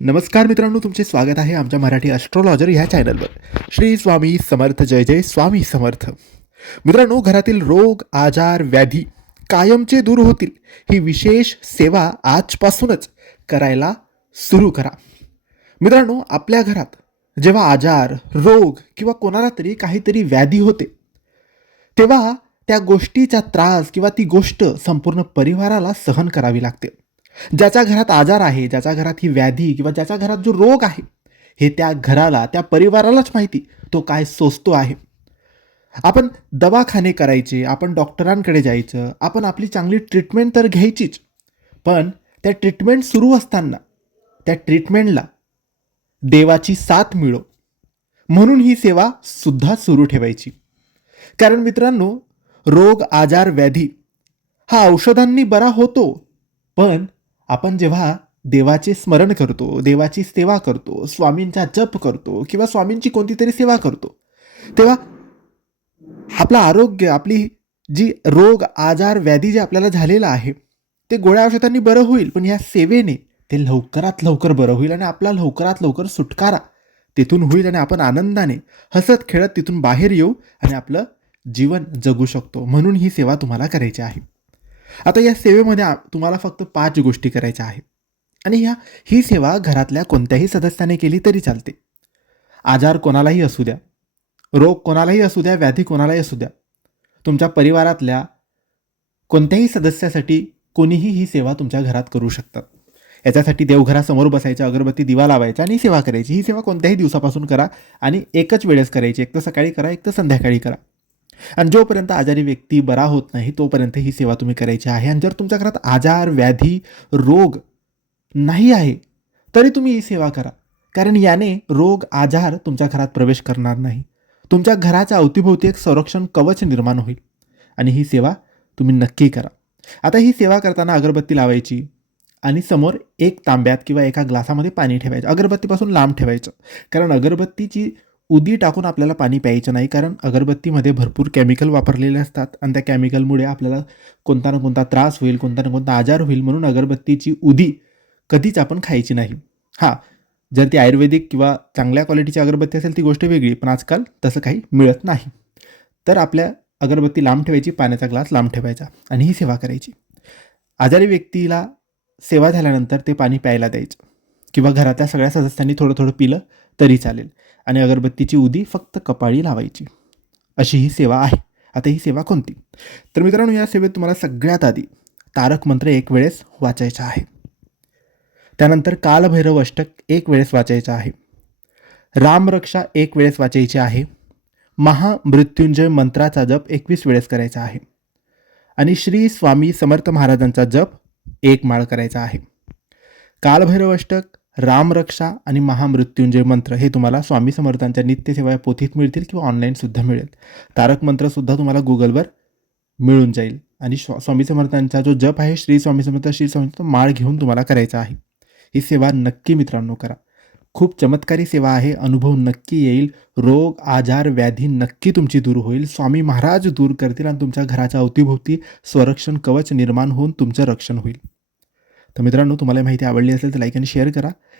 नमस्कार मित्रांनो तुमचे स्वागत आहे आमच्या मराठी ॲस्ट्रॉलॉजर ह्या चॅनलवर श्री स्वामी समर्थ जय जय स्वामी समर्थ. मित्रांनो घरातील रोग आजार व्याधी कायमचे दूर होतील. ही विशेष सेवा आजपासूनच करायला सुरू करा. मित्रांनो आपल्या घरात जेव्हा आजार रोग किंवा कोणाला तरी काहीतरी व्याधी होते तेव्हा त्या गोष्टीचा त्रास किंवा ती गोष्ट संपूर्ण परिवाराला सहन करावी लागते. ज्याच्या घरात आजार आहे ज्याच्या घरात ही व्याधी किंवा ज्याच्या घरात जो रोग आहे हे त्या घराला त्या परिवारालाच माहिती तो काय सोसतो आहे. आपण दवाखाने करायचे आपण डॉक्टरांकडे जायचं आपण आपली चांगली ट्रीटमेंट तर घ्यायचीच पण त्या ट्रीटमेंट सुरू असताना त्या ट्रीटमेंटला देवाची साथ मिळो. म्हणून ही सेवा सुद्धा सुरू ठेवायची. कारण मित्रांनो रोग आजार व्याधी हा औषधांनी बरा होतो पण आपण जेव्हा देवाचे स्मरण करतो देवाची सेवा करतो स्वामींचा जप करतो किंवा स्वामींची कोणती तरी सेवा करतो तेव्हा आपलं आरोग्य आपली जी रोग आजार व्याधी जे आपल्याला झालेलं आहे ते गोळ्या औषधांनी बरं होईल. पण या सेवेने ते लवकरात लवकर बरं होईल आणि आपला लवकरात लवकर सुटकारा तिथून होईल आणि आपण आनंदाने हसत खेळत तिथून बाहेर येऊ आणि आपलं जीवन जगू शकतो. म्हणून ही सेवा तुम्हाला करायची आहे. आता या सेवेमध्ये तुम्हाला फक्त पाच गोष्टी करायच्या आहेत. आणि ह्या ही सेवा घरातल्या कोणत्याही सदस्याने केली तरी चालते. आजार कोणालाही असू द्या. रोग कोणालाही असू द्या. व्याधी कोणालाही असू द्या. तुमच्या परिवारातल्या कोणत्याही सदस्यासाठी कोणीही ही सेवा तुमच्या घरात करू शकतात. याच्यासाठी देवघरासमोर बसायच्या अगरबत्ती दिवा लावायचा आणि सेवा करायची. ही सेवा कोणत्याही दिवसापासून करा आणि एकच वेळेस करायची. एक तर सकाळी करा एक तर संध्याकाळी करा. आणि जोपर्यंत आजारी व्यक्ती बरा होत नाही तोपर्यंत ही सेवा तुम्ही करायची आहे. आणि जर तुमच्या घरात आजार व्याधी रोग नाही आहे तरी तुम्ही ही सेवा करा. कारण याने रोग आजार तुमच्या घरात प्रवेश करणार नाही. तुमच्या घराच्या अवतीभोवती एक संरक्षण कवच निर्माण होईल. आणि ही सेवा तुम्ही नक्की करा. आता ही सेवा करताना अगरबत्ती लावायची आणि समोर एक तांब्यात किंवा एका ग्लासामध्ये पाणी ठेवायचं. अगरबत्तीपासून लांब ठेवायचं. कारण अगरबत्तीची उदी टाकून आपल्याला पाणी प्यायचं नाही कारण अगरबत्तीमध्ये भरपूर केमिकल वापरलेले असतात आणि त्या केमिकलमुळे आपल्याला कोणता ना कोणता त्रास होईल कोणता ना कोणता आजार होईल म्हणून अगरबत्तीची उदी कधीच आपण खायची नाही. हां जर ती आयुर्वेदिक किंवा चांगल्या क्वालिटीची अगरबत्ती असेल ती गोष्ट वेगळी पण आजकाल तसं काही मिळत नाही. तर आपल्या अगरबत्ती लांब ठेवायची पाण्याचा ग्लास लांब ठेवायचा आणि ही सेवा करायची. आजारी व्यक्तीला सेवा झाल्यानंतर ते पाणी प्यायला द्यायचं किंवा घरातल्या सगळ्या सदस्यांनी थोडं थोडं पिलं तरी चालेल. आणि अगरबत्तीची उदी फक्त कपाळी लावायची. अशी ही सेवा आहे. आता ही सेवा कोणती? तर मित्रांनो या सेवेत तुम्हाला सगळ्यात आधी तारक मंत्र एक वेळेस वाचायचा आहे. त्यानंतर कालभैरव अष्टक एक वेळेस वाचायचं आहे. रामरक्षा एक वेळेस वाचायची आहे. महामृत्युंजय मंत्राचा जप एकवीस वेळेस करायचा आहे. आणि श्री स्वामी समर्थ महाराजांचा जप एक माळ करायचा आहे. कालभैरव अष्टक रामरक्षा आणि महामृत्युंजय मंत्र हे तुम्हाला स्वामी समर्थांच्या नित्यसेवा या पोथीत मिळतील किंवा ऑनलाईनसुद्धा मिळेल. तारक मंत्रसुद्धा तुम्हाला गुगलवर मिळून जाईल. आणि स्वा स्वामी समर्थांचा जो जप आहे श्री स्वामी समर्थ श्री स्वामी समर्थ माळ घेऊन तुम्हाला करायचा आहे. ही सेवा नक्की मित्रांनो करा. खूप चमत्कारी सेवा आहे. अनुभव नक्की येईल. रोग आजार व्याधी नक्की तुमची दूर होईल. स्वामी महाराज दूर करतील आणि तुमच्या घराच्या अवतीभोवती स्वरक्षण कवच निर्माण होऊन तुमचं रक्षण होईल. तर मित्रांनो तुम्हाला माहिती आवडली असेल तर लाईक आणि शेअर करा.